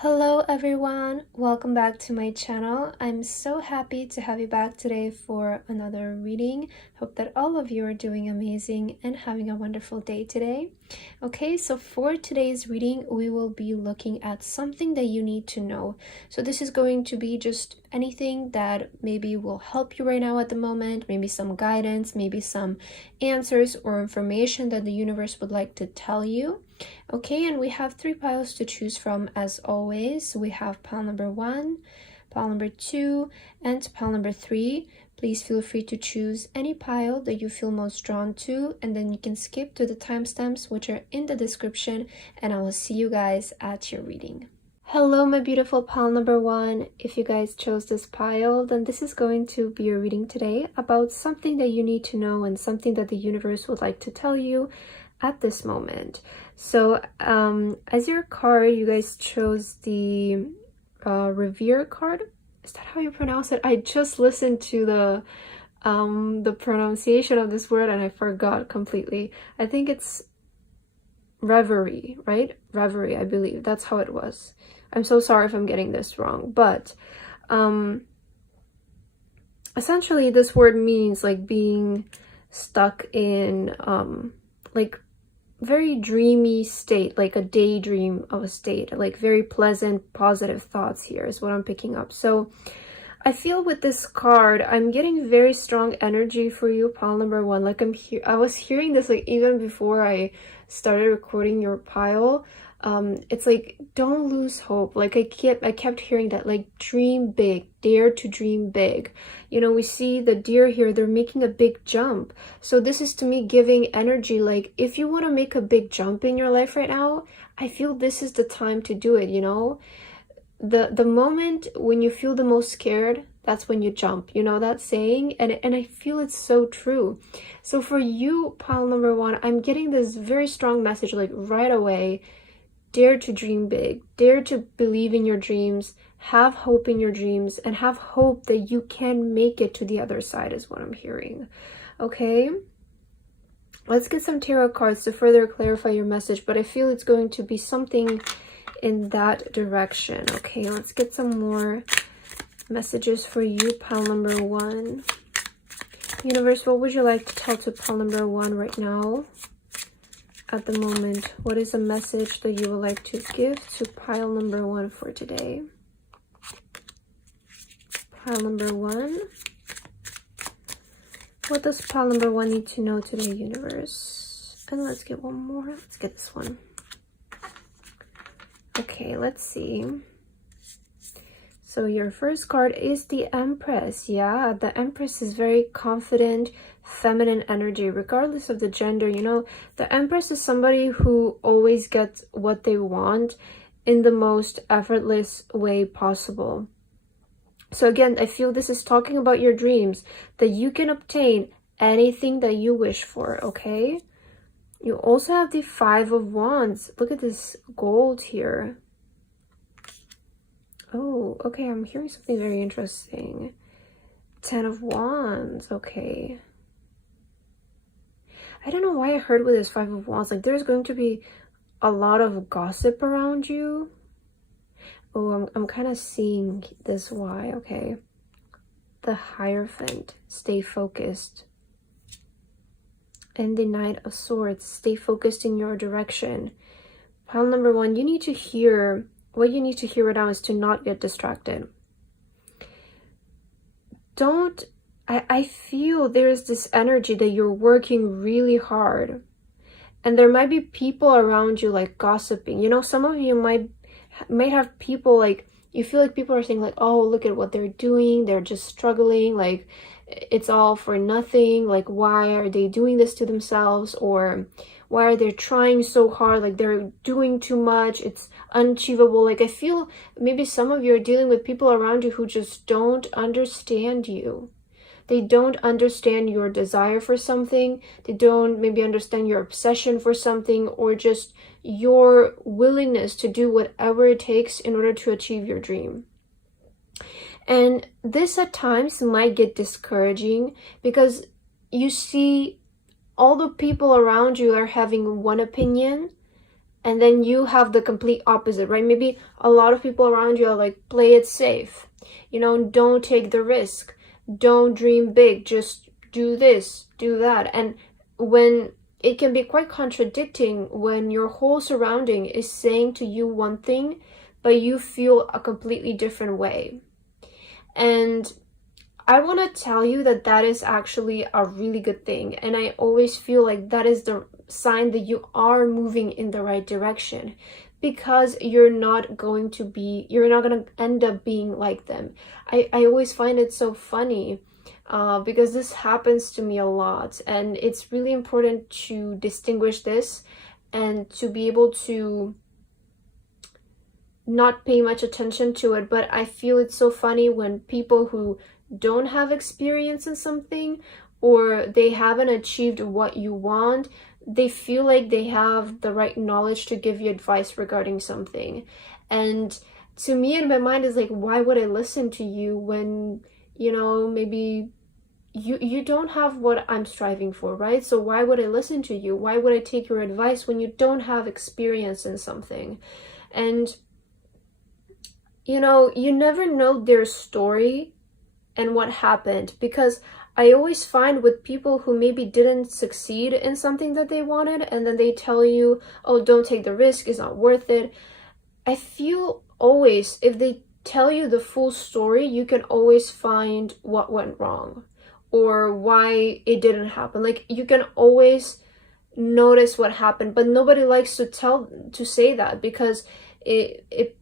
Hello everyone, welcome back to my channel. I'm so happy to have you back today for another reading. Hope that all of you are doing amazing and having a wonderful day today. Okay, so for today's reading, we will be looking at something that you need to know. So this is going to be just anything that maybe will help you right now at the moment, maybe some guidance, maybe some answers or information that the universe would like to tell you. Okay, and we have 3 piles to choose from as always. We have pile number 1, pile number 2, and pile number 3. Please feel free to choose any pile that you feel most drawn to, and then you can skip to the timestamps which are in the description, and I will see you guys at your reading. Hello my beautiful pile number 1. If you guys chose this pile, then this is going to be a reading today about something that you need to know and something that the universe would like to tell you at this moment. So as your card, you guys chose the Revere card. Is that how you pronounce it? I just listened to the pronunciation of this word and I forgot completely. I think it's reverie, right? Reverie, I believe that's how it was. I'm so sorry if I'm getting this wrong, but essentially this word means like being stuck in like very dreamy state, like a daydream of a state, like very pleasant, positive thoughts here is what I'm picking up. So I feel with this card, I'm getting very strong energy for you, pile number 1. Like I was hearing this like even before I started recording your pile. It's like, don't lose hope. Like I kept hearing that, like, dream big, dare to dream big. You know, we see the deer here, they're making a big jump. So this is to me giving energy, like if you want to make a big jump in your life right now, I feel this is the time to do it, you know? The moment when you feel the most scared, that's when you jump, you know that saying? And I feel it's so true. So for you, pile number 1, I'm getting this very strong message, like right away. Dare to dream big, dare to believe in your dreams, have hope in your dreams, and have hope that you can make it to the other side is what I'm hearing. Okay, let's get some tarot cards to further clarify your message, but I feel it's going to be something in that direction. Okay, let's get some more messages for you, pile number 1. Universe, what would you like to tell to pile number 1 right now? At the moment, what is a message that you would like to give to pile number 1 for today? Pile number 1. What does pile number 1 need to know today, universe? And let's get one more. Let's get this one. Okay, let's see. So your first card is the Empress. Yeah, the Empress is very confident, feminine energy, regardless of the gender. You know, the Empress is somebody who always gets what they want in the most effortless way possible. So again, I feel this is talking about your dreams, that you can obtain anything that you wish for, okay? You also have the 5 of Wands. Look at this gold here. Oh, okay, I'm hearing something very interesting. 10 of Wands, okay. I don't know why I heard with this 5 of Wands, like there's going to be a lot of gossip around you. Oh, I'm kind of seeing this why, okay. The Hierophant, stay focused. And the Knight of Swords, stay focused in your direction. Pile number 1, you need to hear, what you need to hear right now is to not get distracted. I feel there's this energy that you're working really hard. And there might be people around you like gossiping. You know, some of you might have people like, you feel like people are saying like, oh, look at what they're doing. They're just struggling. Like, it's all for nothing. Like, why are they doing this to themselves? Or why are they trying so hard? Like, they're doing too much. It's unachievable. Like, I feel maybe some of you are dealing with people around you who just don't understand you. They don't understand your desire for something. They don't maybe understand your obsession for something, or just your willingness to do whatever it takes in order to achieve your dream. And this at times might get discouraging because you see all the people around you are having one opinion And then you have the complete opposite, right? Maybe a lot of people around you are like, play it safe, you know, don't take the risk, don't dream big, just do this, do that. And when it can be quite contradicting when your whole surrounding is saying to you one thing, but you feel a completely different way. And I want to tell you that that is actually a really good thing. And I always feel like that is the sign that you are moving in the right direction, because you're not going to end up being like them. I always find it so funny because this happens to me a lot. And it's really important to distinguish this and to be able to not pay much attention to it. But I feel it's so funny when people who don't have experience in something, or they haven't achieved what you want, they feel like they have the right knowledge to give you advice regarding something. And to me, in my mind, is like, why would I listen to you when, you know, maybe you don't have what I'm striving for, right? So why would I listen to you? Why would I take your advice when you don't have experience in something? And you know, you never know their story and what happened, because I always find with people who maybe didn't succeed in something that they wanted, and then they tell you, oh, don't take the risk, it's not worth it. I feel always, if they tell you the full story, you can always find what went wrong or why it didn't happen. Like, you can always notice what happened, but nobody likes to say that, because it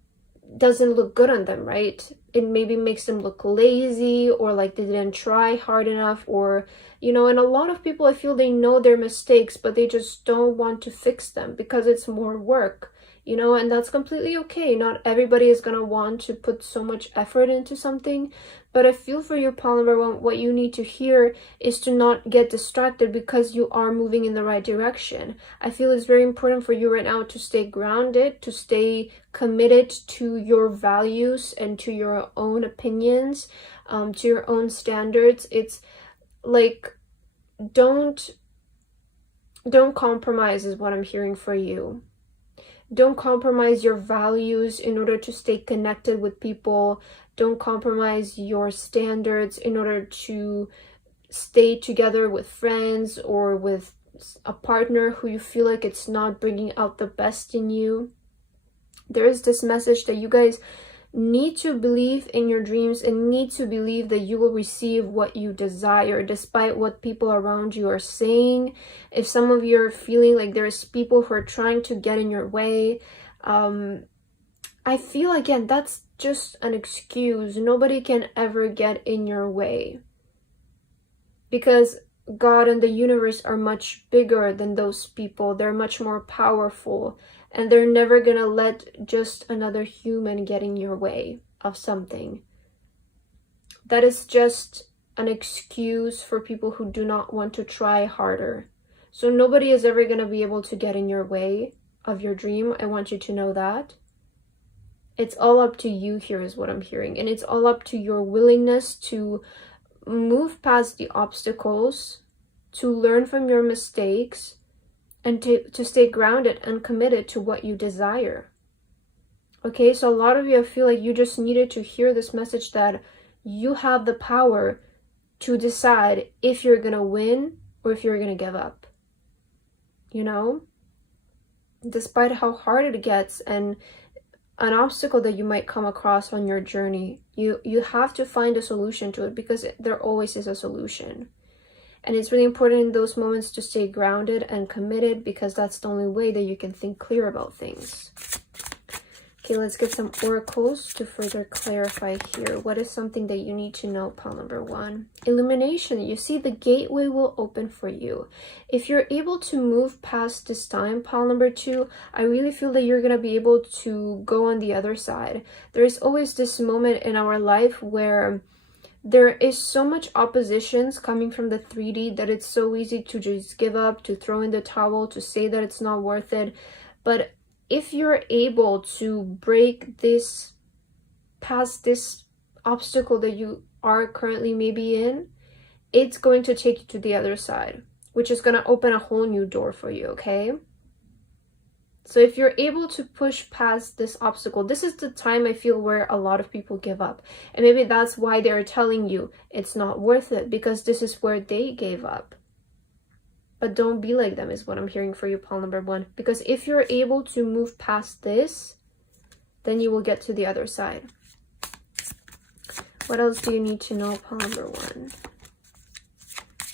doesn't look good on them, right? It maybe makes them look lazy, or like they didn't try hard enough, or, you know, and a lot of people, I feel they know their mistakes, but they just don't want to fix them because it's more work, you know, and that's completely okay. Not everybody is going to want to put so much effort into something, but I feel for you, Paul number one, what you need to hear is to not get distracted, because you are moving in the right direction. I feel it's very important for you right now to stay grounded, to stay committed to your values and to your own opinions, to your own standards. It's like, don't compromise is what I'm hearing for you. Don't compromise your values in order to stay connected with people. Don't compromise your standards in order to stay together with friends or with a partner who you feel like it's not bringing out the best in you. There is this message that you guys need to believe in your dreams and need to believe that you will receive what you desire, despite what people around you are saying. If some of you are feeling like there's people who are trying to get in your way, I feel, again, that's just an excuse. Nobody can ever get in your way, because God and the universe are much bigger than those people. They're much more powerful, and they're never gonna let just another human get in your way of something. That is just an excuse for people who do not want to try harder. So nobody is ever gonna be able to get in your way of your dream. I want you to know that. It's all up to you here, is what I'm hearing. And it's all up to your willingness to move past the obstacles, to learn from your mistakes, and to stay grounded and committed to what you desire. Okay, so a lot of you, I feel like you just needed to hear this message that you have the power to decide if you're gonna win or if you're gonna give up. You know? Despite how hard it gets and an obstacle that you might come across on your journey, you have to find a solution to it, because there always is a solution. And it's really important in those moments to stay grounded and committed, because that's the only way that you can think clear about things. Okay, let's get some oracles to further clarify here. What is something that you need to know, pile number one? Illumination. You see, the gateway will open for you. If you're able to move past this time, pile number two, I really feel that you're going to be able to go on the other side. There is always this moment in our life where there is so much oppositions coming from the 3D that it's so easy to just give up, to throw in the towel, to say that it's not worth it. But if you're able to break this, past this obstacle that you are currently maybe in, it's going to take you to the other side, which is going to open a whole new door for you, okay? So if you're able to push past this obstacle, this is the time I feel where a lot of people give up. And maybe that's why they're telling you it's not worth it, because this is where they gave up. But don't be like them is what I'm hearing for you, pile number 1. Because if you're able to move past this, then you will get to the other side. What else do you need to know, pile number 1?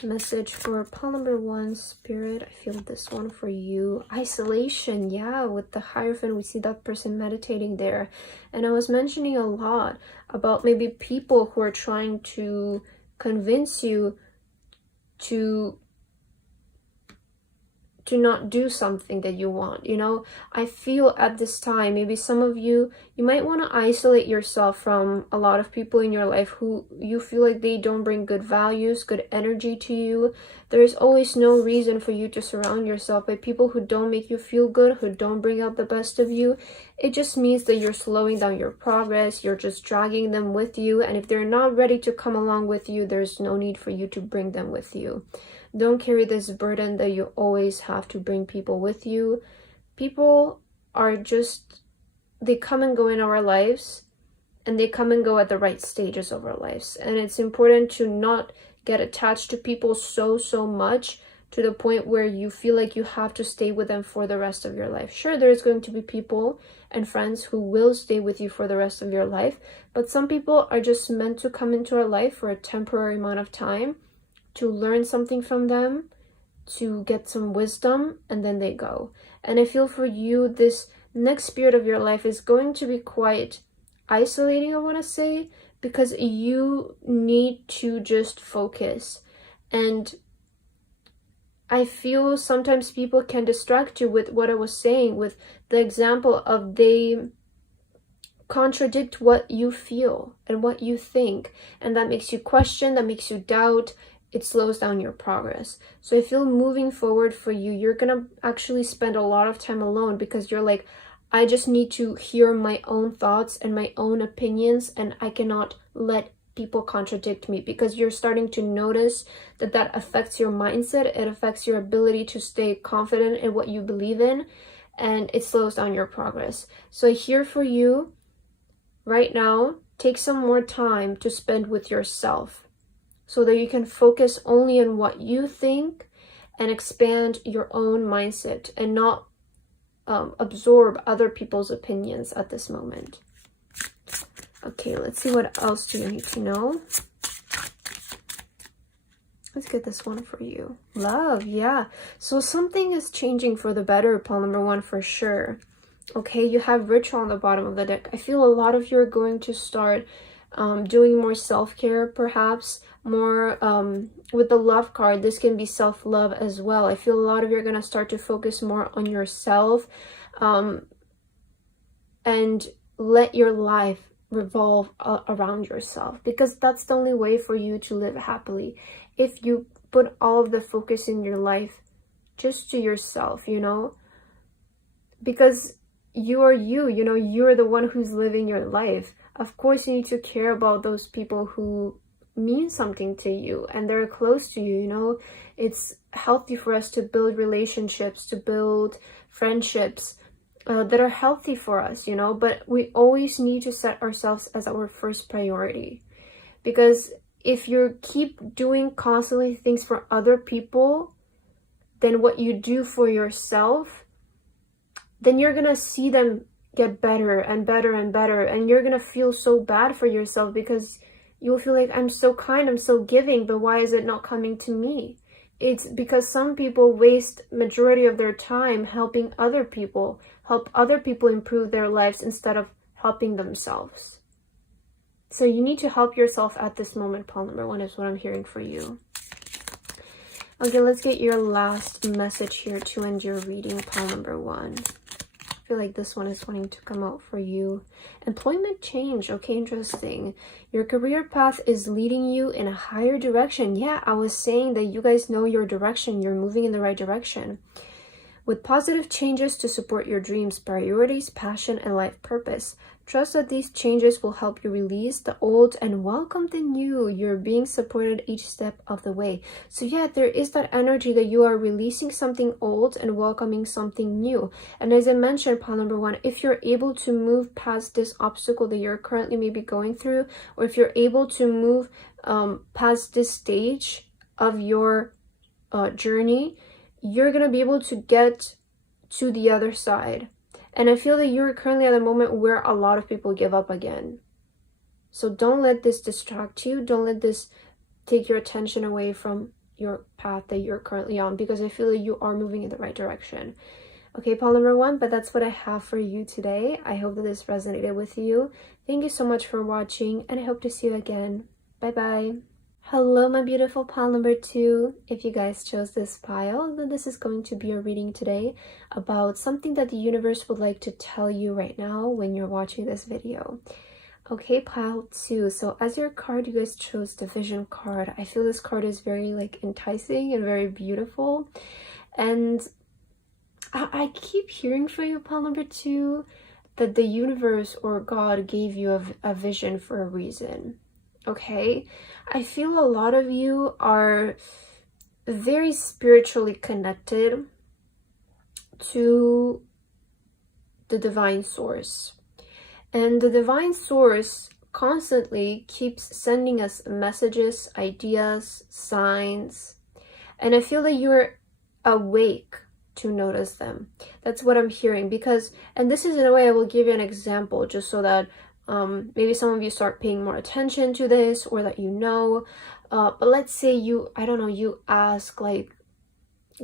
Message for pile number 1, Spirit. I feel this one for you. Isolation. Yeah, with the Hierophant, we see that person meditating there. And I was mentioning a lot about maybe people who are trying to convince you to not do something that you want. You know, I feel at this time, maybe some of you might want to isolate yourself from a lot of people in your life who you feel like they don't bring good values, good energy to you. There is always no reason for you to surround yourself by people who don't make you feel good, who don't bring out the best of you. It just means that you're slowing down your progress. You're just dragging them with you. And if they're not ready to come along with you, there's no need for you to bring them with you. Don't carry this burden that you always have to bring people with you. People are just, they come and go in our lives, and they come and go at the right stages of our lives. And it's important to not get attached to people so much to the point where you feel like you have to stay with them for the rest of your life. Sure, there's going to be people and friends who will stay with you for the rest of your life, but some people are just meant to come into our life for a temporary amount of time, to learn something from them, to get some wisdom, and then they go. And I feel for you, this next period of your life is going to be quite isolating, I want to say, because you need to just focus. And I feel sometimes people can distract you with what I was saying, with the example of they contradict what you feel and what you think, and that makes you question, that makes you doubt. It slows down your progress. So I feel moving forward for you, you're gonna actually spend a lot of time alone, because you're like, I just need to hear my own thoughts and my own opinions, and I cannot let people contradict me, because you're starting to notice that that affects your mindset. It affects your ability to stay confident in what you believe in, and it slows down your progress. So I hear for you right now, take some more time to spend with yourself, so that you can focus only on what you think and expand your own mindset and not absorb other people's opinions at this moment. Okay, let's see what else do you need to know. Let's get this one for you. Love, yeah. So something is changing for the better, pile number 1, for sure. Okay, you have ritual on the bottom of the deck. I feel a lot of you are going to start doing more self-care, perhaps more with the love card. This can be self-love as well. I feel a lot of you are going to start to focus more on yourself, and let your life revolve around yourself, because that's the only way for you to live happily. If you put all of the focus in your life just to yourself, you know, because you are you know, you're the one who's living your life. Of course, you need to care about those people who mean something to you and they're close to you, you know. It's healthy for us to build relationships, to build friendships that are healthy for us, you know, but we always need to set ourselves as our first priority. Because if you keep doing constantly things for other people than what you do for yourself, then you're gonna see them get better and better and better, and you're gonna feel so bad for yourself, because you'll feel like, I'm so kind, I'm so giving, but why is it not coming to me? It's because some people waste majority of their time helping other people, help other people improve their lives instead of helping themselves. So you need to help yourself at this moment, pile number 1 is what I'm hearing for you. Okay, let's get your last message here to end your reading, pile number 1. I feel like this one is wanting to come out for you. Employment change. Okay, interesting. Your career path is leading you in a higher direction. Yeah, I was saying that you guys know your direction. You're moving in the right direction. with positive changes to support your dreams, priorities, passion, and life purpose. Trust that these changes will help you release the old and welcome the new. You're being supported each step of the way. So yeah, there is that energy that you are releasing something old and welcoming something new. And as I mentioned, pile number 1, if you're able to move past this obstacle that you're currently maybe going through, or if you're able to move past this stage of your journey, you're gonna be able to get to the other side. And I feel that you're currently at a moment where a lot of people give up again. So don't let this distract you. Don't let this take your attention away from your path that you're currently on, because I feel that you are moving in the right direction. Okay, pile number 1, but that's what I have for you today. I hope that this resonated with you. Thank you so much for watching, and I hope to see you again. Bye-bye. Hello, my beautiful pile number 2. If you guys chose this pile, then this is going to be a reading today about something that the universe would like to tell you right now when you're watching this video. Okay, pile 2. So as your card, you guys chose the Vision card. I feel this card is very enticing and very beautiful. And I keep hearing for you, pile number 2, that the universe or God gave you a vision for a reason. Okay, I feel a lot of you are very spiritually connected to the divine source, and the divine source constantly keeps sending us messages, ideas, signs, and I feel that you're awake to notice them. That's what I'm hearing, because, and this is in a way, I will give you an example just so that maybe some of you start paying more attention to this, or that but let's say you, I don't know, you ask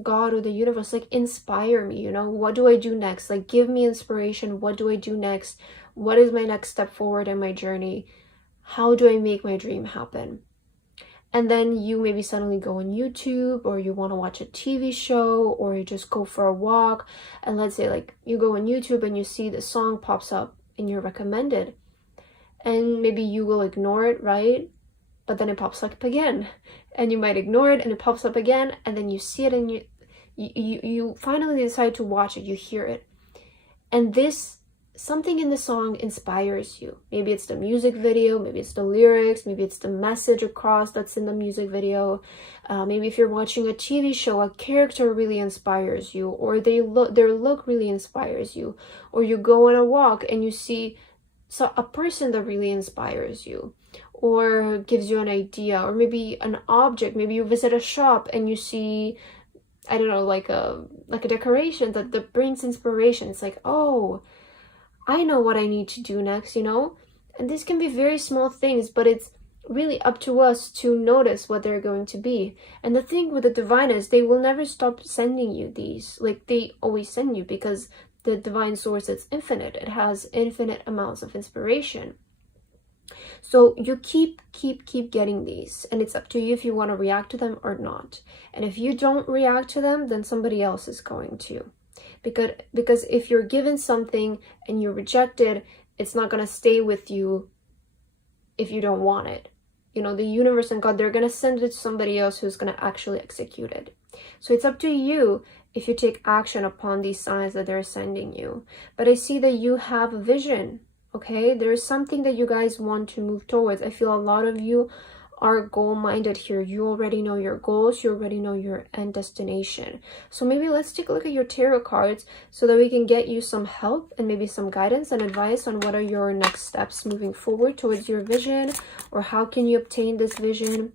God or the universe, inspire me, what do I do next? Give me inspiration. What do I do next? What is my next step forward in my journey? How do I make my dream happen? And then you maybe suddenly go on YouTube, or you want to watch a TV show, or you just go for a walk, and let's say you go on YouTube and you see the song pops up in your recommended. And maybe you will ignore it, right? But then it pops up again, and you might ignore it, and it pops up again, and then you see it, and you finally decide to watch it. You hear it, and something in the song inspires you. Maybe it's the music video, maybe it's the lyrics, maybe it's the message across that's in the music video. Maybe if you're watching a TV show, a character really inspires you, or their look really inspires you, or you go on a walk and you see a person that really inspires you, or gives you an idea, or maybe an object. Maybe you visit a shop and you see, I don't know, like a decoration that brings inspiration. It's oh, I know what I need to do next, And this can be very small things, but it's really up to us to notice what they're going to be. And the thing with the divine is they will never stop sending you these. They always send you, because the divine source is infinite. It has infinite amounts of inspiration. So you keep getting these, and it's up to you if you want to react to them or not. And if you don't react to them, then somebody else is going to. Because if you're given something and you reject it, it's not going to stay with you if you don't want it. The universe and God, they're going to send it to somebody else who's going to actually execute it. So it's up to you if you take action upon these signs that they're sending you. But I see that you have a vision, okay? There's something that you guys want to move towards. I feel a lot of you are goal-minded here. You already know your goals. You already know your end destination. So maybe let's take a look at your tarot cards so that we can get you some help and maybe some guidance and advice on what are your next steps moving forward towards your vision, or how can you obtain this vision.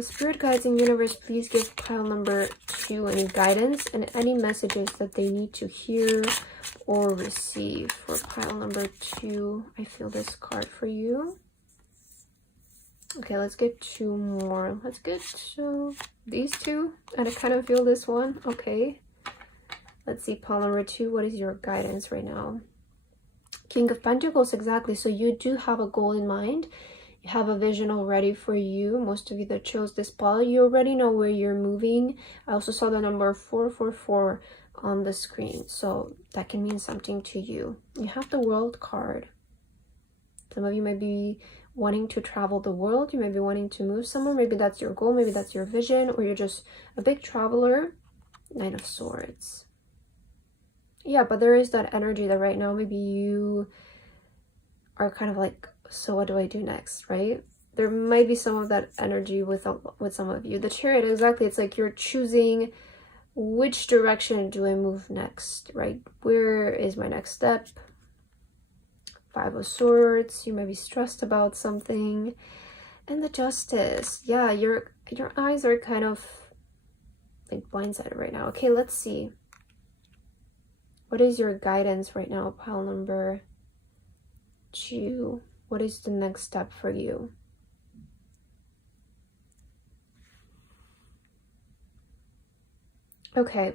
Spirit guides and universe, please give pile number 2 any guidance and any messages that they need to hear or receive for pile number 2. I feel this card for you. Okay, let's get 2 more. Let's get these 2, and I kind of feel this one. Okay, let's see, pile number 2. What is your guidance right now? King of Pentacles, exactly. So you do have a goal in mind. You have a vision already for you. Most of you that chose this pile, you already know where you're moving. I also saw the number 444 on the screen, so that can mean something to you. You have the World card. Some of you might be wanting to travel the world. You might be wanting to move somewhere. Maybe that's your goal. Maybe that's your vision, or you're just a big traveler. Nine of Swords. Yeah, but there is that energy that right now maybe you are kind of like, so what do I do next, right? There might be some of that energy with some of you. The Chariot, exactly. It's like you're choosing which direction do I move next, right? Where is my next step? Five of Swords. You might be stressed about something. And the Justice. Yeah, your eyes are kind of like blindsided right now. Okay, let's see. What is your guidance right now, pile number 2? What is the next step for you? Okay.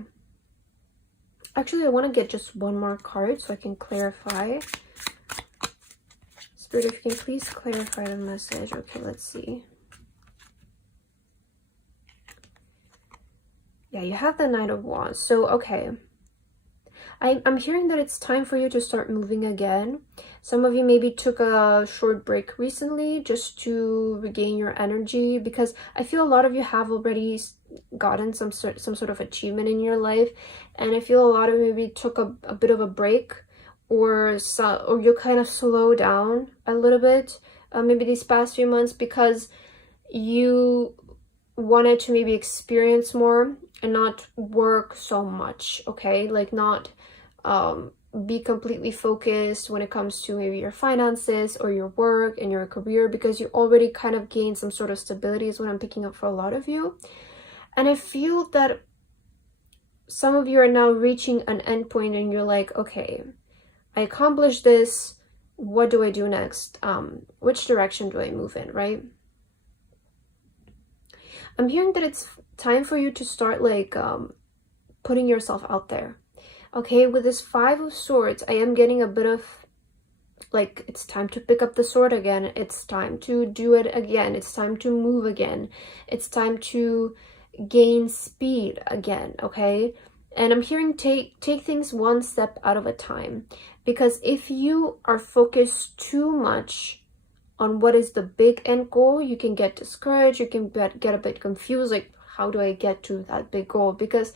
Actually, I want to get just one more card so I can clarify. Spirit, if you can please clarify the message. Okay, let's see. Yeah, you have the Knight of Wands. So, okay. I'm hearing that it's time for you to start moving again. Some of you maybe took a short break recently just to regain your energy, because I feel a lot of you have already gotten some sort of achievement in your life, and I feel a lot of you maybe took a bit of a break, or you kind of slow down a little bit maybe these past few months because you wanted to maybe experience more and not work so much, okay? Like not be completely focused when it comes to maybe your finances or your work and your career, because you already kind of gained some sort of stability is what I'm picking up for a lot of you. And I feel that some of you are now reaching an end point and you're like, okay, I accomplished this. What do I do next? Which direction do I move in, right? I'm hearing that it's time for you to start like putting yourself out there. Okay, with this Five of Swords, I am getting a bit of like, it's time to pick up the sword again. It's time to do it again. It's time to move again. It's time to gain speed again, okay? And I'm hearing take things one step out of a time, because if you are focused too much on what is the big end goal, you can get discouraged, you can get a bit confused, like how do I get to that big goal? Because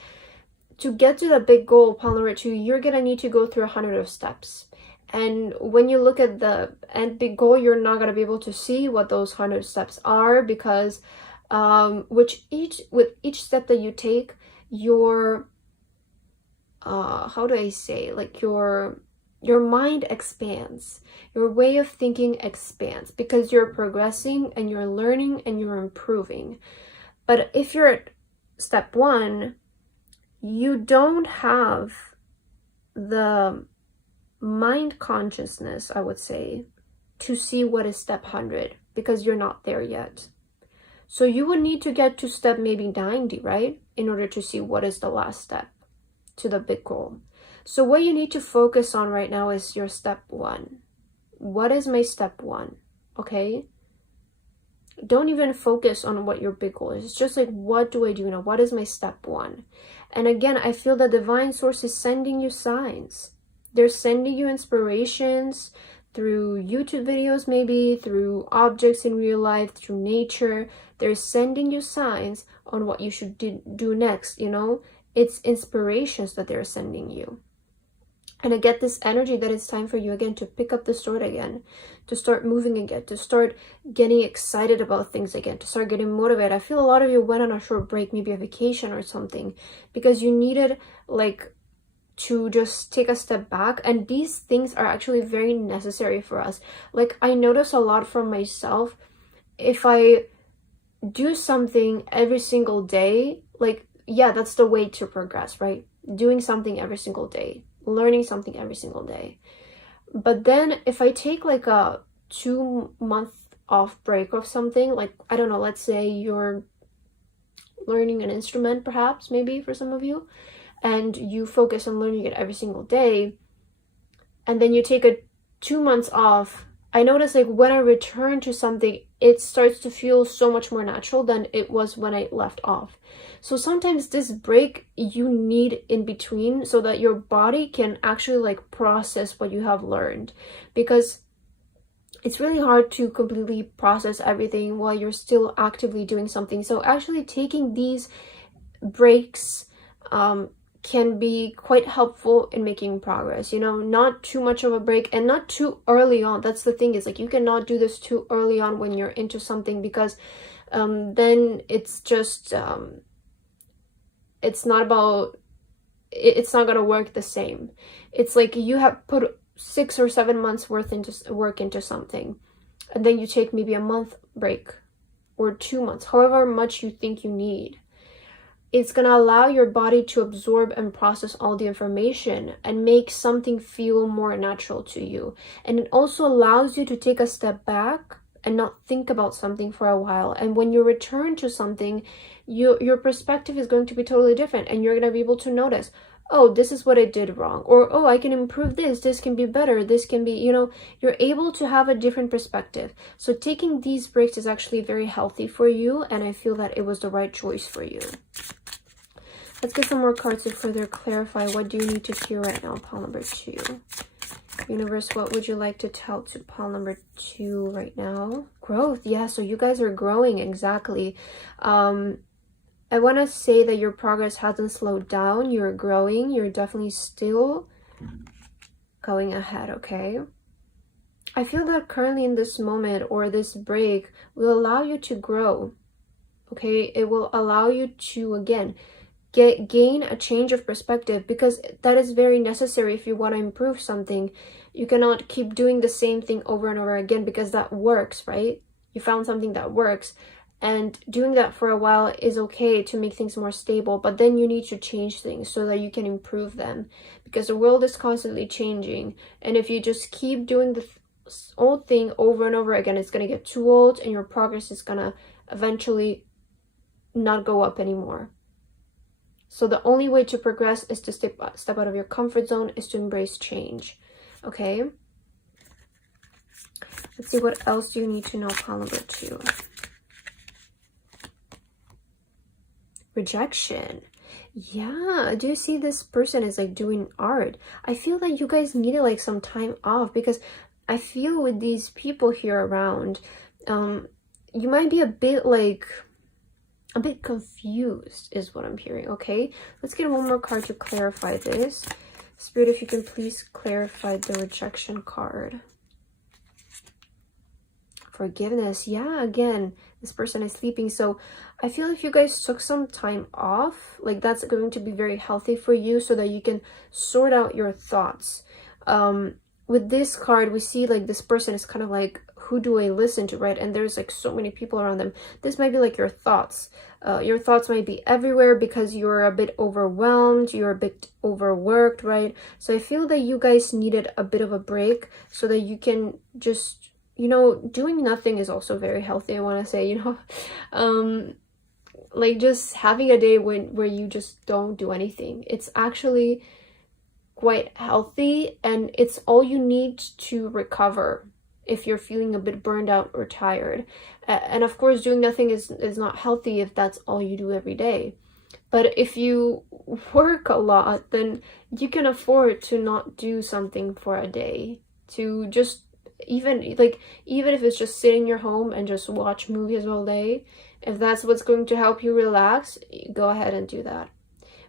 to get to the big goal, pile number 2, you're gonna need to go through 100 of steps. And when you look at the end big goal, you're not gonna be able to see what those 100 steps are, because with each step that you take, your how do I say, like your mind expands, your way of thinking expands, because you're progressing and you're learning and you're improving. But if you're at step 1, you don't have the mind consciousness, I would say, to see what is step 100, because you're not there yet. So you would need to get to step maybe 90, right, in order to see what is the last step to the big goal. So what you need to focus on right now is your step 1. What is my step 1? Okay, don't even focus on what your big goal is. It's just like, what do I do now? What is my step 1? And again, I feel the divine source is sending you signs. They're sending you inspirations through YouTube videos, maybe through objects in real life, through nature. They're sending you signs on what you should do next, you know? It's inspirations that they're sending you. And I get this energy that it's time for you again to pick up the sword again, to start moving again, to start getting excited about things again, to start getting motivated. I feel a lot of you went on a short break, maybe a vacation or something, because you needed like to just take a step back. And these things are actually very necessary for us. Like, I notice a lot from myself. If I do something every single day, like, yeah, that's the way to progress, right? Doing something every single day, learning something every single day. But then if I take like a 2-month off break of something, like, I don't know, let's say you're learning an instrument, perhaps, maybe for some of you, and you focus on learning it every single day, and then you take a 2 months off, I notice like when I return to something, it starts to feel so much more natural than it was when I left off. So sometimes this break you need in between so that your body can actually like process what you have learned, because it's really hard to completely process everything while you're still actively doing something. So actually taking these breaks can be quite helpful in making progress. You know, not too much of a break and not too early on. That's the thing, is like you cannot do this too early on when you're into something, because then it's just it's not about, it's not gonna work the same. It's like you have put 6 or 7 months worth into work into something, and then you take maybe a month break or 2 months, however much you think you need. It's going to allow your body to absorb and process all the information and make something feel more natural to you. And it also allows you to take a step back and not think about something for a while. And when you return to something, your perspective is going to be totally different, and you're going to be able to notice, oh, this is what I did wrong, or oh, I can improve this can be better, this can be, you know, you're able to have a different perspective. So taking these breaks is actually very healthy for you, and I feel that it was the right choice for you. Let's get some more cards to further clarify. What do you need to hear right now, pile number 2? Universe, what would you like to tell to pile number 2 right now? Growth. Yeah, so you guys are growing, exactly. I want to say that your progress hasn't slowed down. You're growing. You're definitely still going ahead, okay? I feel that currently in this moment, or this break, will allow you to grow, okay? It will allow you to, again, gain a change of perspective, because that is very necessary if you want to improve something. You cannot keep doing the same thing over and over again, because that works, right? You found something that works, and doing that for a while is okay to make things more stable, but then you need to change things so that you can improve them, because the world is constantly changing. And if you just keep doing the old thing over and over again, it's going to get too old, and your progress is going to eventually not go up anymore. So the only way to progress is to step out of your comfort zone, is to embrace change. Okay? Let's see, what else do you need to know, pile number 2? Rejection. Yeah, do you see this person is like doing art? I feel that you guys needed like some time off, because I feel with these people here around, you might be a bit confused is what I'm hearing, okay? Let's get one more card to clarify this. Spirit, if you can please clarify the rejection card. Forgiveness. Yeah, again, this person is sleeping. So I feel if you guys took some time off, like that's going to be very healthy for you, so that you can sort out your thoughts. With this card, we see like this person is kind of like, who do I listen to, right? And there's like so many people around them. This might be like your thoughts. Your thoughts might be everywhere because you're a bit overwhelmed, you're a bit overworked, right? So I feel that you guys needed a bit of a break, so that you can just, you know, doing nothing is also very healthy, I want to say, you know. Like just having a day where you just don't do anything. It's actually quite healthy, and it's all you need to recover if you're feeling a bit burned out or tired. And of course, doing nothing is not healthy if that's all you do every day. But if you work a lot, then you can afford to not do something for a day. To just, even if it's just sit in your home and just watch movies all day, if that's what's going to help you relax, go ahead and do that.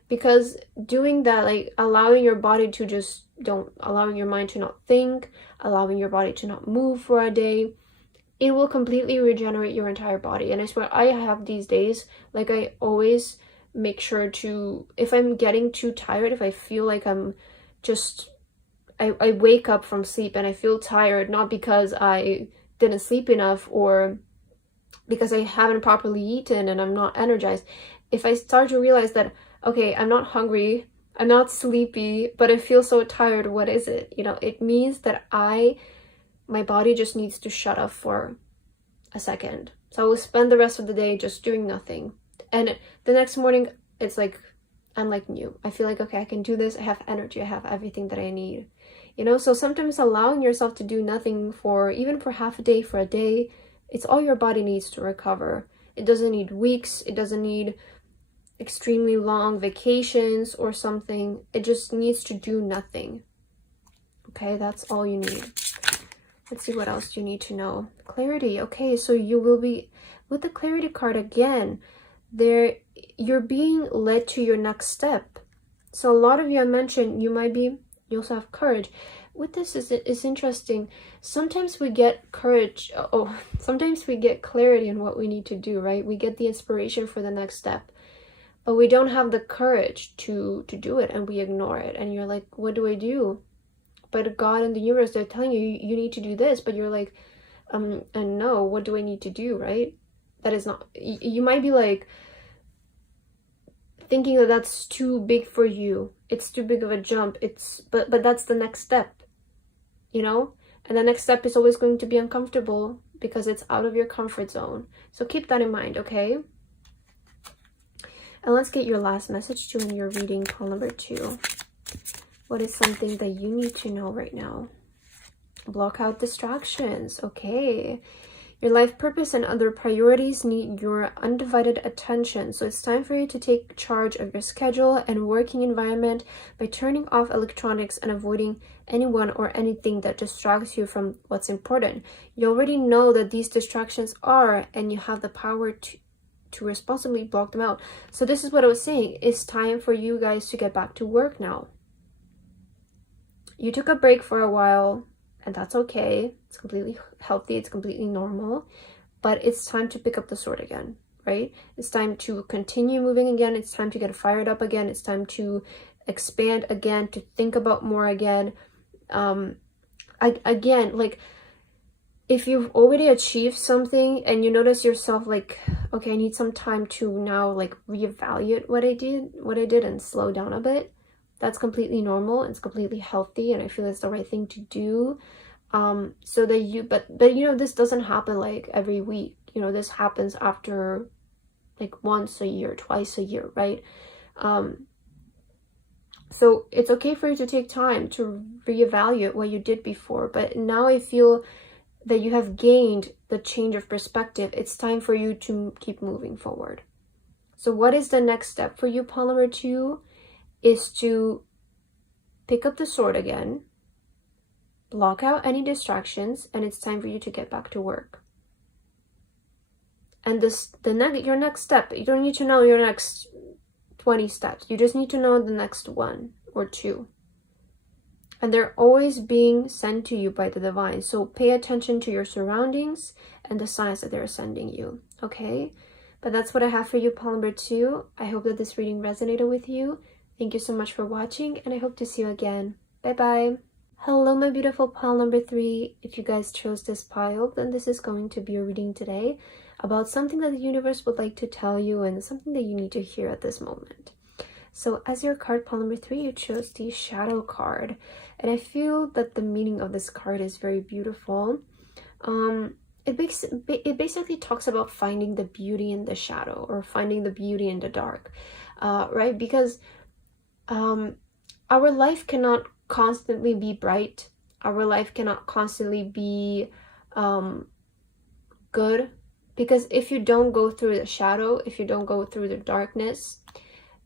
Because doing that, like allowing your body to just allowing your mind to not think, allowing your body to not move for a day, it will completely regenerate your entire body. And I swear, I have these days, like I always make sure to, if I'm getting too tired, if I feel like I'm just, I wake up from sleep and I feel tired, not because I didn't sleep enough or because I haven't properly eaten and I'm not energized. If I start to realize that, okay, I'm not hungry, I'm not sleepy, but I feel so tired, what is it? You know, it means that my body just needs to shut off for a second. So I will spend the rest of the day just doing nothing. And the next morning, it's like, I'm like new. I feel like, okay, I can do this. I have energy. I have everything that I need. You know, so sometimes allowing yourself to do nothing even for half a day, for a day, it's all your body needs to recover. It doesn't need weeks. It doesn't need extremely long vacations or something. It just needs to do nothing. Okay, that's all you need. Let's see, what else do you need to know? Clarity. Okay, so you will be, with the clarity card again, there you're being led to your next step. So a lot of you, I mentioned, you also have courage. With this is interesting. Sometimes we get courage. Sometimes we get clarity on what we need to do, right? We get the inspiration for the next step, but we don't have the courage to do it, and we ignore it. And you're like, what do I do? But God and the universe, they're telling you, you need to do this, but you're like, and no, what do I need to do, right? That is not, you might be like, thinking that that's too big for you. It's too big of a jump. But that's the next step, you know? And the next step is always going to be uncomfortable because it's out of your comfort zone. So keep that in mind, okay? And let's get your last message too in your reading, call number 2. What is something that you need to know right now? Block out distractions, okay? Your life purpose and other priorities need your undivided attention. So it's time for you to take charge of your schedule and working environment by turning off electronics and avoiding anyone or anything that distracts you from what's important. You already know that these distractions are, and you have the power to responsibly block them out. So this is what I was saying. It's time for you guys to get back to work now. You took a break for a while, and that's okay. It's completely healthy. It's completely normal. But it's time to pick up the sword again, right? It's time to continue moving again. It's time to get fired up again. It's time to expand again, to think about more again. Again, like, if you've already achieved something and you notice yourself like, okay, I need some time to now like reevaluate what I did and slow down a bit. That's completely normal. It's completely healthy, and I feel it's the right thing to do. So that you, but you know, this doesn't happen like every week. You know, this happens after like once a year, twice a year, right? So it's okay for you to take time to reevaluate what you did before. But now I feel that you have gained the change of perspective. It's time for you to keep moving forward. So what is the next step for you, Paul number 2? Is to pick up the sword again, block out any distractions, and it's time for you to get back to work. And your next step, you don't need to know your next 20 steps. You just need to know the next 1 or 2. And they're always being sent to you by the divine. So pay attention to your surroundings and the signs that they're sending you, okay? But that's what I have for you, Paul number 2. I hope that this reading resonated with you. Thank you so much for watching, and I hope to see you again. Bye-bye. Hello, my beautiful pile number 3. If you guys chose this pile, then this is going to be a reading today about something that the universe would like to tell you and something that you need to hear at this moment. So as your card, pile number 3, you chose the Shadow card. And I feel that the meaning of this card is very beautiful. It basically talks about finding the beauty in the shadow, or finding the beauty in the dark, right? Because our life cannot constantly be bright. Our life cannot constantly be good, because if you don't go through the shadow, if you don't go through the darkness,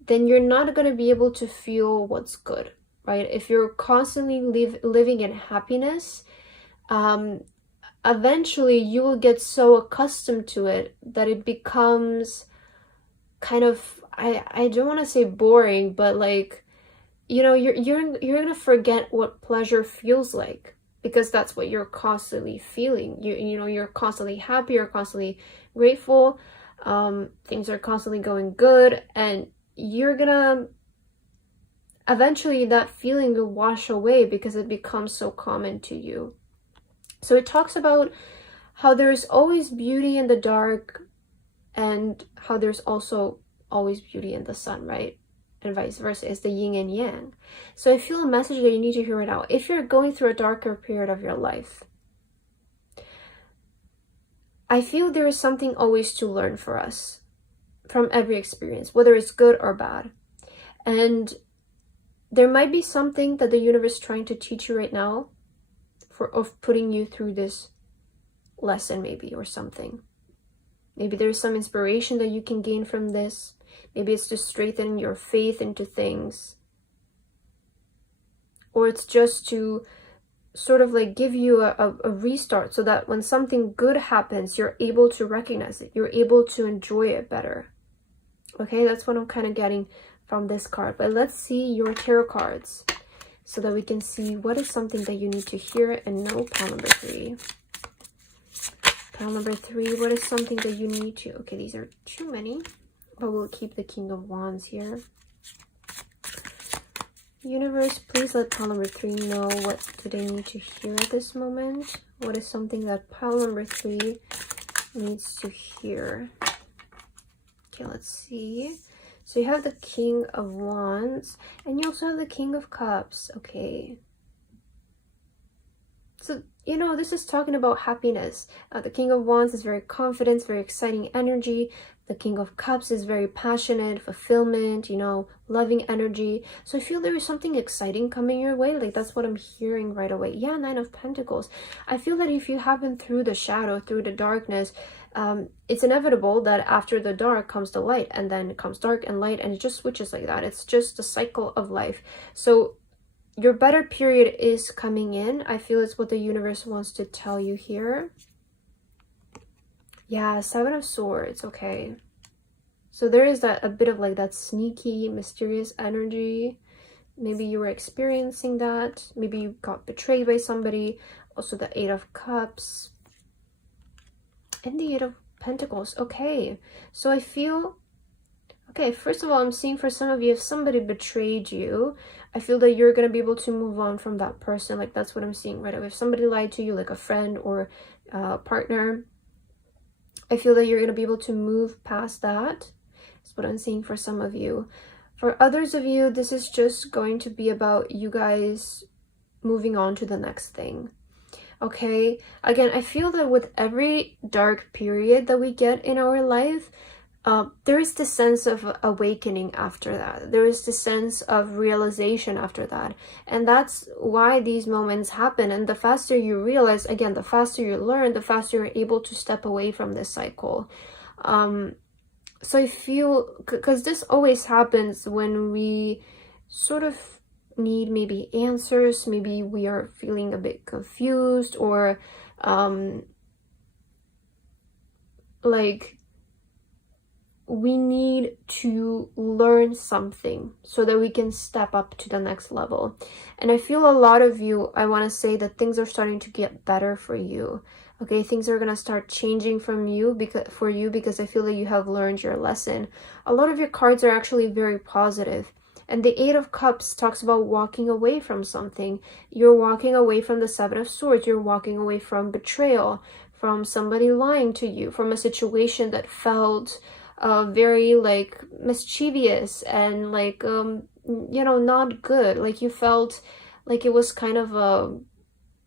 then you're not going to be able to feel what's good, right? If you're constantly living in happiness, eventually you will get so accustomed to it that it becomes kind of, I don't want to say boring, but like, you know, you're gonna forget what pleasure feels like, because that's what you're constantly feeling. You know, you're constantly happy, you're constantly grateful, things are constantly going good, and you're gonna eventually, that feeling will wash away because it becomes so common to you. So it talks about how there's always beauty in the dark, and how there's also always beauty in the sun, right? And vice versa. It's the yin and yang. So I feel a message that you need to hear right now. If you're going through a darker period of your life, I feel there is something always to learn for us from every experience, whether it's good or bad. And there might be something that the universe is trying to teach you right now, of putting you through this lesson, maybe, or something. Maybe there's some inspiration that you can gain from this. Maybe it's to strengthen your faith into things. Or it's just to sort of like give you a restart, so that when something good happens, you're able to recognize it. You're able to enjoy it better. Okay, that's what I'm kind of getting from this card. But let's see your tarot cards so that we can see what is something that you need to hear and know. Pile number 3. Pile number 3, what is something that you need to... Okay, these are too many, but we'll keep the King of Wands here. Universe, please let pile number 3 know what do they need to hear at this moment. What is something that pile number 3 needs to hear? Okay, let's see. So you have the King of Wands, and you also have the King of Cups. Okay. So, you know, this is talking about happiness. The King of Wands is very confident, very exciting energy. The King of Cups is very passionate, fulfillment, you know, loving energy. So I feel there is something exciting coming your way. Like, that's what I'm hearing right away. Yeah, 9 of Pentacles. I feel that if you have been through the shadow, through the darkness, it's inevitable that after the dark comes the light, and then it comes dark and light, and it just switches like that. It's just the cycle of life. So your better period is coming in. I feel it's what the universe wants to tell you here. Yeah, 7 of Swords. Okay. So there is that a bit of like that sneaky, mysterious energy. Maybe you were experiencing that. Maybe you got betrayed by somebody. Also the 8 of Cups. And the 8 of Pentacles. Okay. So I feel... Okay, first of all, I'm seeing for some of you, if somebody betrayed you, I feel that you're going to be able to move on from that person. Like, that's what I'm seeing right away. If somebody lied to you, like a friend or a partner, I feel that you're going to be able to move past that. That's what I'm seeing for some of you. For others of you, this is just going to be about you guys moving on to the next thing. Okay? Again, I feel that with every dark period that we get in our life, there is this sense of awakening after that. There is this sense of realization after that. And that's why these moments happen. And the faster you realize, again, the faster you learn, the faster you're able to step away from this cycle. So I feel, because this always happens when we sort of need maybe answers, maybe we are feeling a bit confused, or like we need to learn something so that we can step up to the next level. And I feel a lot of you, I want to say that things are starting to get better for you. Okay, things are going to start changing from you because I feel that you have learned your lesson. A lot of your cards are actually very positive. And the 8 of Cups talks about walking away from something. You're walking away from the 7 of Swords. You're walking away from betrayal, from somebody lying to you, from a situation that felt very like mischievous and like you know, not good. Like you felt like it was kind of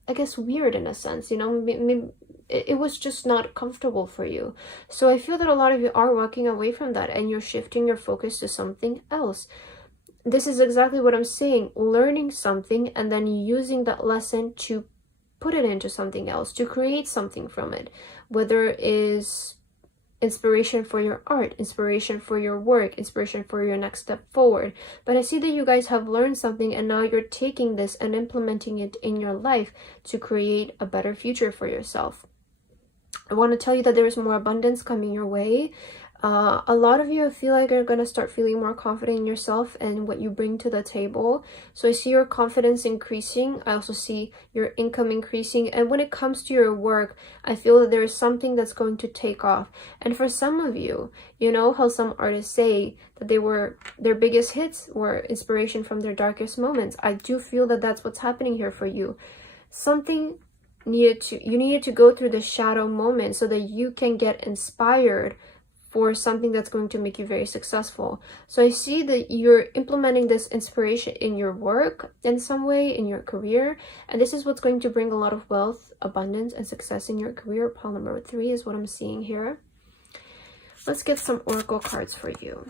I guess weird in a sense, you know, maybe it was just not comfortable for you. So I feel that a lot of you are walking away from that and you're shifting your focus to something else. This is exactly what I'm saying, learning something and then using that lesson to put it into something else, to create something from it, whether it is inspiration for your art, inspiration for your work, inspiration for your next step forward. But I see that you guys have learned something and now you're taking this and implementing it in your life to create a better future for yourself. I want to tell you that there is more abundance coming your way. A lot of you, I feel like, are going to start feeling more confident in yourself and what you bring to the table. So I see your confidence increasing. I also see your income increasing. And when it comes to your work, I feel that there is something that's going to take off. And for some of you, you know how some artists say that their biggest hits were inspiration from their darkest moments. I do feel that that's what's happening here for you. Something you needed to go through the shadow moment so that you can get inspired for something that's going to make you very successful. So I see that you're implementing this inspiration in your work in some way, in your career, and this is what's going to bring a lot of wealth, abundance, and success in your career. Pile number 3 is what I'm seeing here. Let's get some oracle cards for you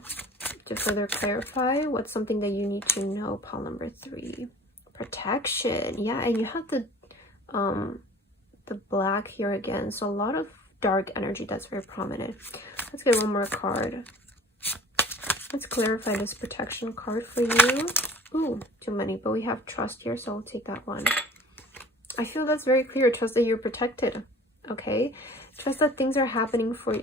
to further clarify what's something that you need to know. Pile number 3, protection. Yeah, and you have the black here again, so a lot of dark energy that's very prominent. Let's get one more card. Let's clarify this protection card for you. Ooh, too many, but we have trust here, so I'll take that one. I feel that's very clear. Trust that you're protected. Okay, trust that things are happening for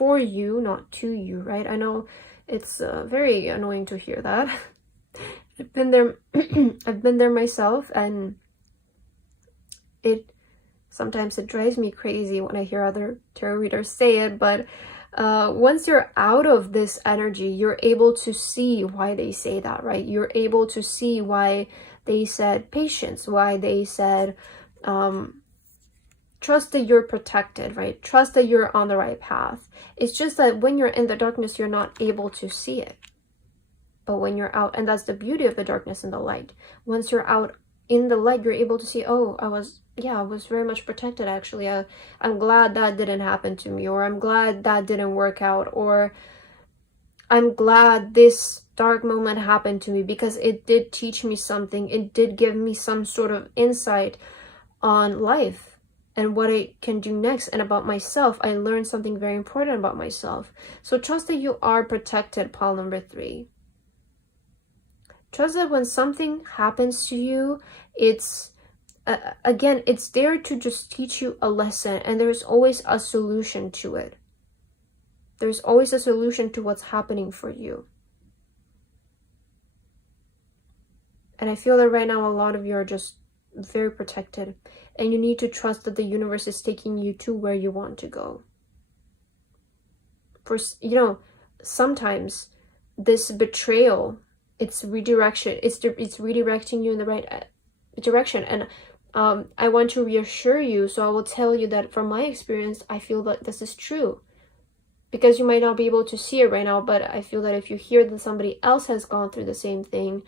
for you, not to you, right? I know it's very annoying to hear that. I've been there. I've been there myself, and sometimes it drives me crazy when I hear other tarot readers say it. But once you're out of this energy, you're able to see why they say that, right? You're able to see why they said patience, why they said trust that you're protected, right? Trust that you're on the right path. It's just that when you're in the darkness, you're not able to see it. But when you're out, and that's the beauty of the darkness and the light. Once you're out in the light, you're able to see, oh, I was very much protected, actually. I'm glad that didn't happen to me, or I'm glad that didn't work out, or I'm glad this dark moment happened to me because it did teach me something. It did give me some sort of insight on life and what I can do next, and about myself. I learned something very important about myself. So trust that you are protected, pile number 3. Trust that when something happens to you, it's again, it's there to just teach you a lesson, and there's always a solution to it. There's always a solution to what's happening for you. And I feel that right now a lot of you are just very protected, and you need to trust that the universe is taking you to where you want to go. For, sometimes this betrayal, it's redirection. It's redirecting you in the right direction. And I want to reassure you. So I will tell you that from my experience, I feel that this is true. Because you might not be able to see it right now, but I feel that if you hear that somebody else has gone through the same thing,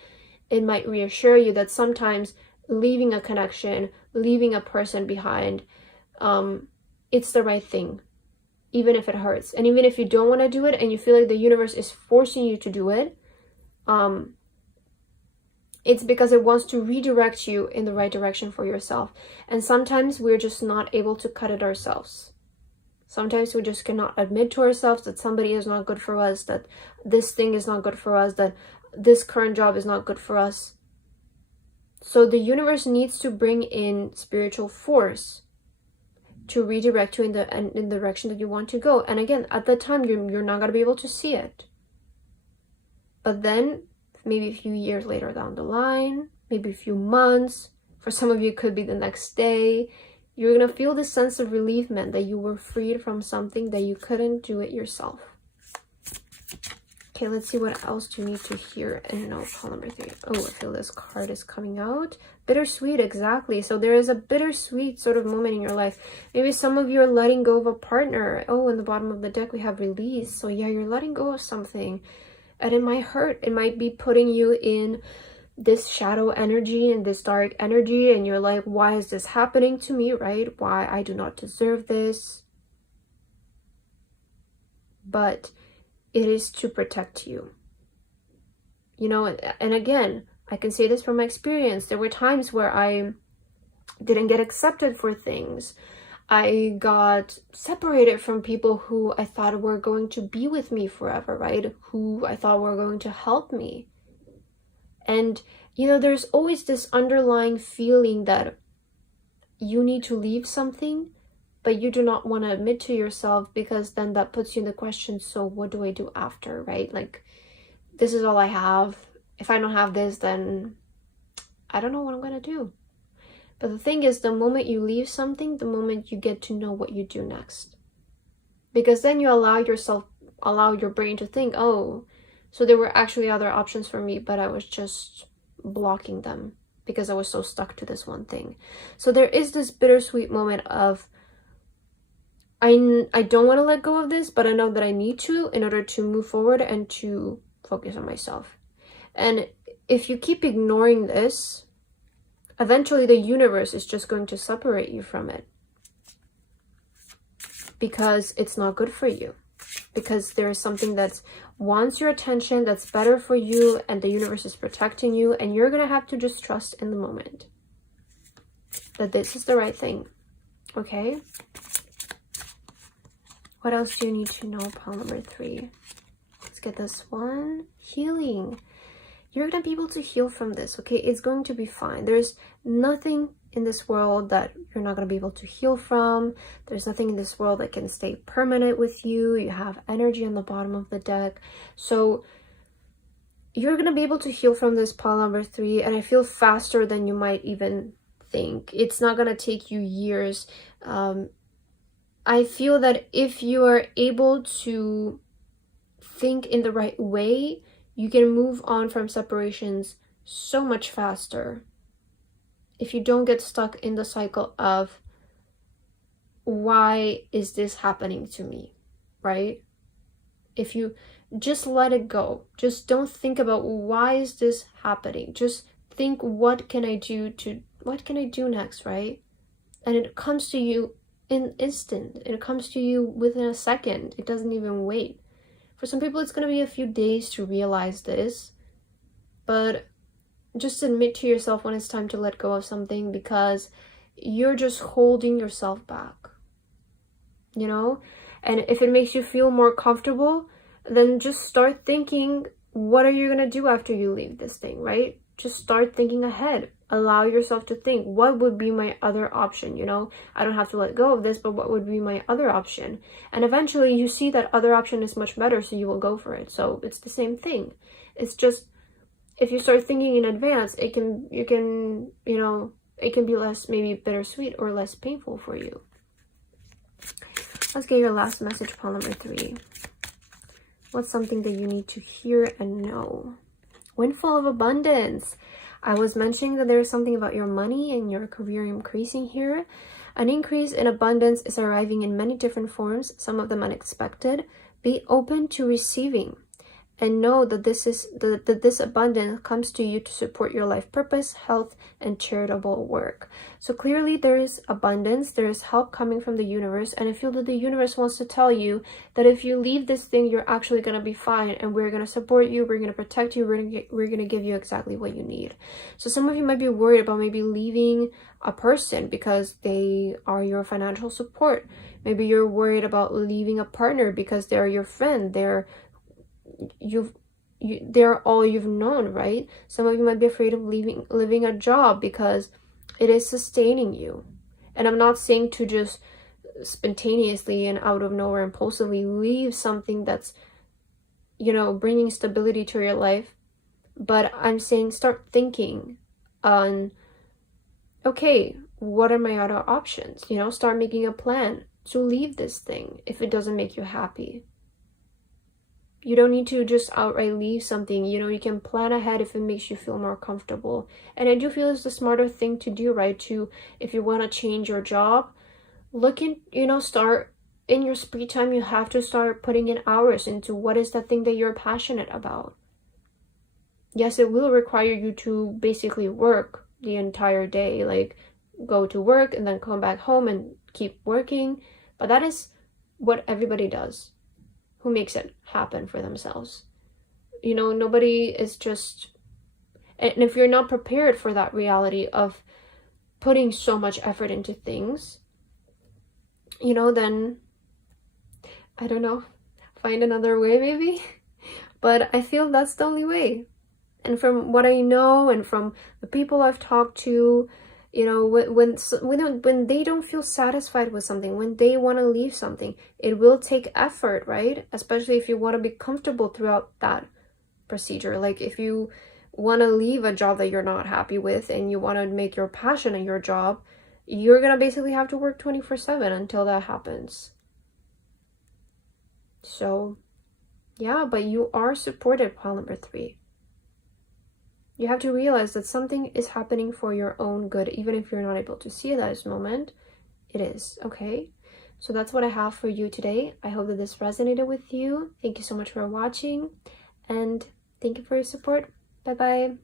it might reassure you that sometimes leaving a connection, leaving a person behind, it's the right thing. Even if it hurts. And even if you don't want to do it and you feel like the universe is forcing you to do it, it's because it wants to redirect you in the right direction for yourself. And sometimes we're just not able to cut it ourselves. Sometimes we just cannot admit to ourselves that somebody is not good for us, that this thing is not good for us, that this current job is not good for us. So the universe needs to bring in spiritual force to redirect you in the direction that you want to go. And again, at that time, you're not going to be able to see it. But then, maybe a few years later down the line, maybe a few months, for some of you it could be the next day, you're going to feel this sense of relievement that you were freed from something that you couldn't do it yourself. Okay, let's see what else do you need to hear and know. Pile number 3. Oh, I feel this card is coming out. Bittersweet, exactly. So there is a bittersweet sort of moment in your life. Maybe some of you are letting go of a partner. Oh, in the bottom of the deck we have release. So yeah, you're letting go of something. And it might hurt. It might be putting you in this shadow energy and this dark energy. And you're like, why is this happening to me, right? Why? I do not deserve this. But it is to protect you. And again, I can say this from my experience. There were times where I didn't get accepted for things. I got separated from people who I thought were going to be with me forever, right? Who I thought were going to help me. And, there's always this underlying feeling that you need to leave something, but you do not want to admit to yourself, because then that puts you in the question, so what do I do after, right? Like, this is all I have. If I don't have this, then I don't know what I'm going to do. But the thing is, the moment you leave something, the moment you get to know what you do next. Because then you allow your brain to think, oh, so there were actually other options for me, but I was just blocking them because I was so stuck to this one thing. So there is this bittersweet moment of, I don't want to let go of this, but I know that I need to in order to move forward and to focus on myself. And if you keep ignoring this, eventually the universe is just going to separate you from it, because it's not good for you, because there is something that wants your attention, that's better for you, and the universe is protecting you, and you're going to have to just trust in the moment that this is the right thing. Okay? What else do you need to know? Pile number 3. Let's get this one. Healing. You're going to be able to heal from this, okay? It's going to be fine. There's nothing in this world that you're not going to be able to heal from. There's nothing in this world that can stay permanent with you. You have energy on the bottom of the deck. So you're going to be able to heal from this pile number 3, and I feel faster than you might even think. It's not going to take you years. I feel that if you are able to think in the right way, you can move on from separations so much faster. If you don't get stuck in the cycle of, why is this happening to me, right? If you just let it go, just don't think about why is this happening. Just think, what can I do next, right? And it comes to you in instant. It comes to you within a second. It doesn't even wait. For some people, it's going to be a few days to realize this, but just admit to yourself when it's time to let go of something, because you're just holding yourself back, you know? And if it makes you feel more comfortable, then just start thinking, what are you going to do after you leave this thing, right? Just start thinking ahead. Allow yourself to think, what would be my other option, you know? I don't have to let go of this, but what would be my other option? And eventually you see that other option is much better, so you will go for it. So it's the same thing. It's just, if you start thinking in advance, it can be less maybe bittersweet or less painful for you. Let's get your last message, pile number 3. What's something that you need to hear and know? Windfall of abundance. I was mentioning that there's something about your money and your career increasing here. An increase in abundance is arriving in many different forms, some of them unexpected. Be open to receiving, and know that this abundance comes to you to support your life purpose, health, and charitable work. So clearly there is abundance, there is help coming from the universe, and I feel that the universe wants to tell you that if you leave this thing, you're actually going to be fine, and we're going to support you, we're going to protect you, we're going to give you exactly what you need. So some of you might be worried about maybe leaving a person because they are your financial support. Maybe you're worried about leaving a partner because they're your friend, they're all you've known, right? Some of you might be afraid of leaving a job because it is sustaining you. And I'm not saying to just spontaneously and out of nowhere impulsively leave something that's, bringing stability to your life, but I'm saying start thinking on, okay, what are my other options? Start making a plan to leave this thing if it doesn't make you happy. You don't need to just outright leave something. You can plan ahead if it makes you feel more comfortable. And I do feel it's the smarter thing to do, right? If you want to change your job, start in your free time. You have to start putting in hours into what is the thing that you're passionate about. Yes, it will require you to basically work the entire day, like go to work and then come back home and keep working. But that is what everybody does who makes it happen for themselves. Nobody is just, and if you're not prepared for that reality of putting so much effort into things, then, I don't know, find another way maybe. But I feel that's the only way. And from what I know and from the people I've talked to, when they don't feel satisfied with something, when they want to leave something, it will take effort, right? Especially if you want to be comfortable throughout that procedure. Like if you want to leave a job that you're not happy with and you want to make your passion in your job, you're going to basically have to work 24/7 until that happens. So yeah, but you are supported, pile number 3. You have to realize that something is happening for your own good, even if you're not able to see it at this moment. It is, okay? So that's what I have for you today. I hope that this resonated with you. Thank you so much for watching, and thank you for your support. Bye-bye.